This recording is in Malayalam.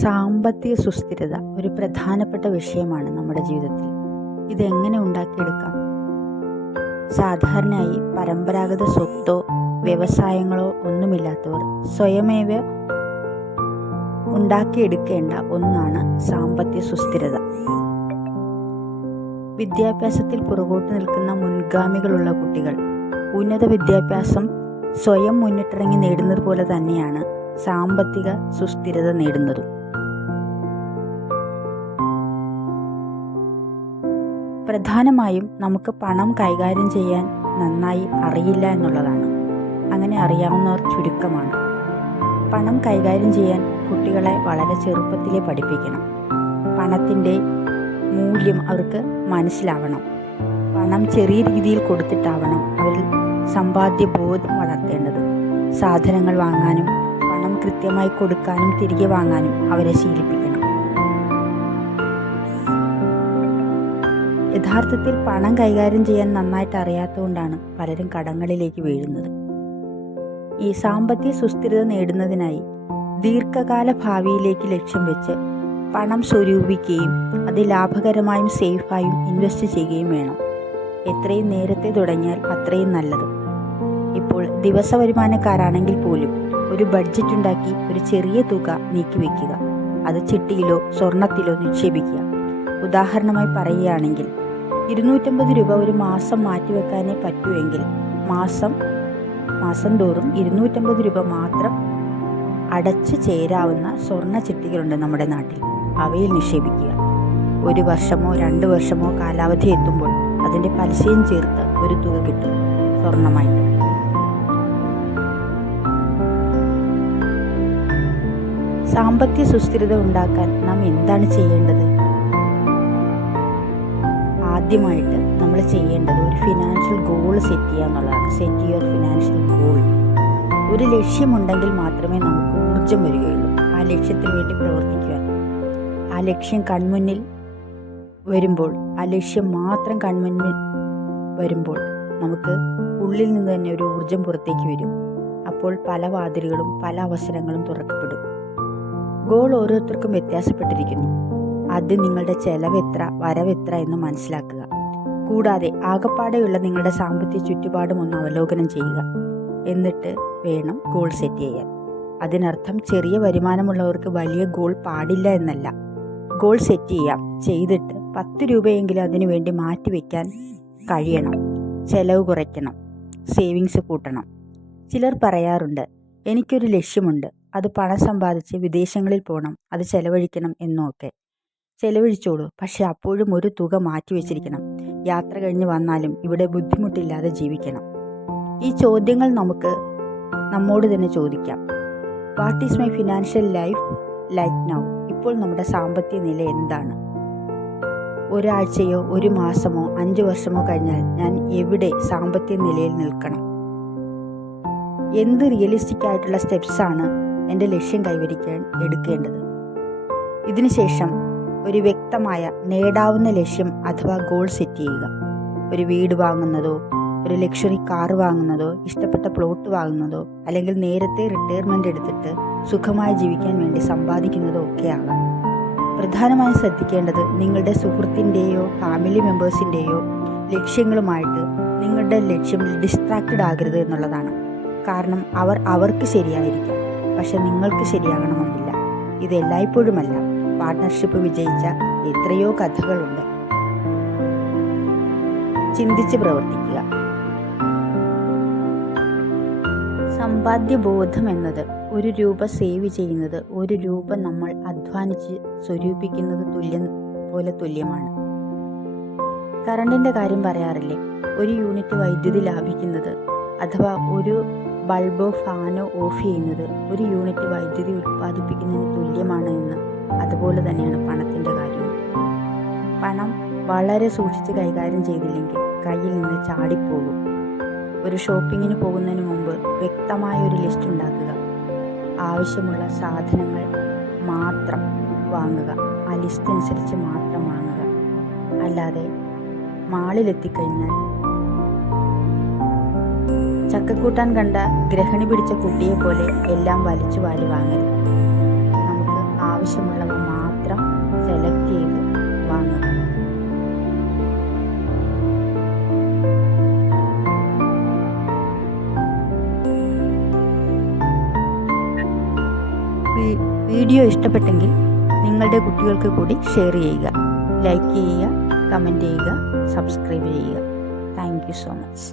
സാമ്പത്തിക സുസ്ഥിരത ഒരു പ്രധാനപ്പെട്ട വിഷയമാണ് നമ്മുടെ ജീവിതത്തിൽ. ഇതെങ്ങനെ ഉണ്ടാക്കിയെടുക്കാം? സാധാരണയായി പരമ്പരാഗത സ്വത്തോ വ്യവസായങ്ങളോ ഒന്നുമില്ലാത്തവർ സ്വയമേവ ഉണ്ടാക്കിയെടുക്കേണ്ട ഒന്നാണ് സാമ്പത്തിക സുസ്ഥിരത. വിദ്യാഭ്യാസത്തിൽ പുറകോട്ട് നിൽക്കുന്ന മുൻഗാമികളുള്ള കുട്ടികൾ ഉന്നത വിദ്യാഭ്യാസം സ്വയം മുന്നിട്ടിറങ്ങി നേടുന്നത് പോലെ തന്നെയാണ് സാമ്പത്തിക സുസ്ഥിരത നേടുന്നതും. പ്രധാനമായും നമുക്ക് പണം കൈകാര്യം ചെയ്യാൻ നന്നായി അറിയില്ല എന്നുള്ളതാണ്. അങ്ങനെ അറിയാവുന്നവർ ചുരുക്കമാണ്. പണം കൈകാര്യം ചെയ്യാൻ കുട്ടികളെ വളരെ ചെറുപ്പത്തിലേ പഠിപ്പിക്കണം. പണത്തിൻ്റെ മൂല്യം അവർക്ക് മനസ്സിലാവണം. പണം ചെറിയ രീതിയിൽ കൊടുത്തിട്ടാവണം അവരിൽ സമ്പാദ്യ ബോധം വളർത്തേണ്ടത്. സാധനങ്ങൾ വാങ്ങാനും പണം കൃത്യമായി കൊടുക്കാനും തിരികെ വാങ്ങാനും അവരെ ശീലിപ്പിക്കണം. യഥാർത്ഥത്തിൽ പണം കൈകാര്യം ചെയ്യാൻ നന്നായിട്ട് അറിയാത്തതുകൊണ്ടാണ് പലരും കടങ്ങളിലേക്ക് വീഴുന്നത്. ഈ സാമ്പത്തിക സുസ്ഥിരത നേടുന്നതിനായി ദീർഘകാല ഭാവിയിലേക്ക് ലക്ഷ്യം വെച്ച് പണം സ്വരൂപിക്കുകയും അത് ലാഭകരമായും സേഫായും ഇൻവെസ്റ്റ് ചെയ്യുകയും വേണം. എത്രയും നേരത്തെ തുടങ്ങിയാൽ അത്രയും നല്ലത്. ഇപ്പോൾ ദിവസ വരുമാനക്കാരാണെങ്കിൽ പോലും ഒരു ബഡ്ജറ്റ് ഉണ്ടാക്കി ഒരു ചെറിയ തുക നീക്കിവെക്കുക. അത് ചിട്ടിയിലോ സ്വർണത്തിലോ നിക്ഷേപിക്കുക. ഉദാഹരണമായി പറയുകയാണെങ്കിൽ 250 രൂപ ഒരു മാസം മാറ്റിവെക്കാനേ പറ്റുമെങ്കിൽ മാസം തോറും 250 രൂപ മാത്രം അടച്ചു ചേരാവുന്ന സ്വർണ്ണ ചിട്ടികളുണ്ട് നമ്മുടെ നാട്ടിൽ. അവയിൽ നിക്ഷേപിക്കുക. 1 വർഷമോ 2 വർഷമോ കാലാവധി എത്തുമ്പോൾ അതിൻ്റെ പലിശയും ചേർത്ത് ഒരു തുക കിട്ടും സ്വർണമായിട്ട്. സാമ്പത്തിക സുസ്ഥിരത ഉണ്ടാക്കാൻ നാം എന്താണ് ചെയ്യേണ്ടത്? ആദ്യമായിട്ട് നമ്മൾ ചെയ്യേണ്ടത് ഒരു ഫിനാൻഷ്യൽ ഗോൾ സെറ്റ് ചെയ്യുക എന്നുള്ളതാണ്. Set your financial goal. ഒരു ലക്ഷ്യമുണ്ടെങ്കിൽ മാത്രമേ നമുക്ക് ഊർജം വരികയുള്ളൂ ആ ലക്ഷ്യത്തിന് വേണ്ടി പ്രവർത്തിക്കുവാൻ. ആ ലക്ഷ്യം കൺമുന്നിൽ വരുമ്പോൾ, ആ ലക്ഷ്യം മാത്രം കൺമുന്നിൽ വരുമ്പോൾ നമുക്ക് ഉള്ളിൽ നിന്ന് തന്നെ ഒരു ഊർജം പുറത്തേക്ക് വരും. അപ്പോൾ പല വാതിലുകളും പല അവസരങ്ങളും തുറക്കപ്പെടും. ഗോൾ ഓരോരുത്തർക്കും വ്യത്യാസപ്പെട്ടിരിക്കുന്നു. ആദ്യം നിങ്ങളുടെ ചെലവെത്ര വരവെത്ര എന്ന് മനസ്സിലാക്കുക. കൂടാതെ ആകപ്പാടെയുള്ള നിങ്ങളുടെ സാമ്പത്തിക ചുറ്റുപാടും ഒന്ന് അവലോകനം ചെയ്യുക. എന്നിട്ട് വേണം ഗോൾ സെറ്റ് ചെയ്യാൻ. അതിനർത്ഥം ചെറിയ വരുമാനമുള്ളവർക്ക് വലിയ ഗോൾ പാടില്ല എന്നല്ല. ഗോൾ സെറ്റ് ചെയ്യാം. ചെയ്തിട്ട് 10 രൂപയെങ്കിലും അതിനു വേണ്ടി മാറ്റിവെക്കാൻ കഴിയണം. ചെലവ് കുറയ്ക്കണം. സേവിങ്സ് കൂട്ടണം. ചിലർ പറയാറുണ്ട്, എനിക്കൊരു ലക്ഷ്യമുണ്ട്, അത് പണം സമ്പാദിച്ച് വിദേശങ്ങളിൽ പോകണം, അത് ചെലവഴിക്കണം എന്നൊക്കെ. ചെലവഴിച്ചോളൂ, പക്ഷെ അപ്പോഴും ഒരു തുക മാറ്റിവെച്ചിരിക്കണം. യാത്ര കഴിഞ്ഞ് വന്നാലും ഇവിടെ ബുദ്ധിമുട്ടില്ലാതെ ജീവിക്കണം. ഈ ചോദ്യങ്ങൾ നമുക്ക് നമ്മോട് തന്നെ ചോദിക്കാം. What is my financial life like now? ഇപ്പോൾ നമ്മുടെ സാമ്പത്തിക നില എന്താണ്? ഒരാഴ്ചയോ 1 മാസമോ 5 വർഷമോ കഴിഞ്ഞാൽ ഞാൻ എവിടെ സാമ്പത്തിക നിലയിൽ നിൽക്കണം? എന്ത് റിയലിസ്റ്റിക് ആയിട്ടുള്ള സ്റ്റെപ്സാണ് എൻ്റെ ലക്ഷ്യം കൈവരിക്കാൻ എടുക്കേണ്ടത്? ഇതിനുശേഷം ഒരു വ്യക്തമായ നേടാവുന്ന ലക്ഷ്യം അഥവാ ഗോൾ സെറ്റ് ചെയ്യുക. ഒരു വീട് വാങ്ങുന്നതോ, ഒരു ലക്ഷറി കാർ വാങ്ങുന്നതോ, ഇഷ്ടപ്പെട്ട പ്ലോട്ട് വാങ്ങുന്നതോ, അല്ലെങ്കിൽ നേരത്തെ റിട്ടയർമെൻ്റ് എടുത്തിട്ട് സുഖമായി ജീവിക്കാൻ വേണ്ടി സമ്പാദിക്കുന്നതോ ഒക്കെ ആകാം. പ്രധാനമായും ശ്രദ്ധിക്കേണ്ടത് നിങ്ങളുടെ സുഹൃത്തിൻ്റെയോ ഫാമിലി മെമ്പേഴ്സിൻ്റെയോ ലക്ഷ്യങ്ങളുമായിട്ട് നിങ്ങളുടെ ലക്ഷ്യം ഡിസ്ട്രാക്റ്റഡ് ആകരുത് എന്നുള്ളതാണ്. കാരണം അവർക്ക് ശരിയായിരിക്കാം, പക്ഷെ നിങ്ങൾക്ക് ശരിയാകണമെന്നില്ല. ഇത് എല്ലായ്പ്പോഴുമല്ല. പാർട്ട്ണർഷിപ്പ് വിജയിച്ച എത്രയോ കഥകളുണ്ട്. ചിന്തിച്ച് പ്രവർത്തിക്കുക. സമ്പാദ്യബോധം എന്നത് 1 രൂപ സേവ് ചെയ്യുന്നത് 1 രൂപ നമ്മൾ അധ്വാനിച്ച് സ്വരൂപിക്കുന്നത് തുല്യമാണ്. കറണ്ടിൻ്റെ കാര്യം പറയാറില്ലേ? 1 യൂണിറ്റ് വൈദ്യുതി ലാഭിക്കുന്നത് അഥവാ ഒരു ബൾബോ ഫാനോ ഓഫ് ചെയ്യുന്നത് 1 യൂണിറ്റ് വൈദ്യുതി ഉൽപ്പാദിപ്പിക്കുന്നതിന് തുല്യമാണ് എന്ന്. അതുപോലെ തന്നെയാണ് പണത്തിൻ്റെ കാര്യവും. പണം വളരെ സൂക്ഷിച്ച് കൈകാര്യം ചെയ്തില്ലെങ്കിൽ കയ്യിൽ നിന്ന് ചാടിപ്പോകും. ഒരു ഷോപ്പിങ്ങിന് പോകുന്നതിന് മുമ്പ് വ്യക്തമായ ഒരു ലിസ്റ്റ് ഉണ്ടാക്കുക. ആവശ്യമുള്ള സാധനങ്ങൾ മാത്രം വാങ്ങുക. ആ ലിസ്റ്റ് അനുസരിച്ച് മാത്രം വാങ്ങുക. അല്ലാതെ മാളിലെത്തിക്കഴിഞ്ഞാൽ ചക്കക്കൂട്ടാൻ കണ്ട ഗ്രഹണി പിടിച്ച കുട്ടിയെ പോലെ എല്ലാം വലിച്ചു വാരി വാങ്ങരുത്. നമുക്ക് ആവശ്യമുള്ളവ മാത്രം സെലക്ട് ചെയ്ത് വാങ്ങുക. വീഡിയോ ഇഷ്ടപ്പെട്ടെങ്കിൽ നിങ്ങളുടെ കുട്ടികൾക്ക് കൂടി ഷെയർ ചെയ്യുക, ലൈക്ക് ചെയ്യുക, കമൻറ്റ് ചെയ്യുക, സബ്സ്ക്രൈബ് ചെയ്യുക. Thank you so much.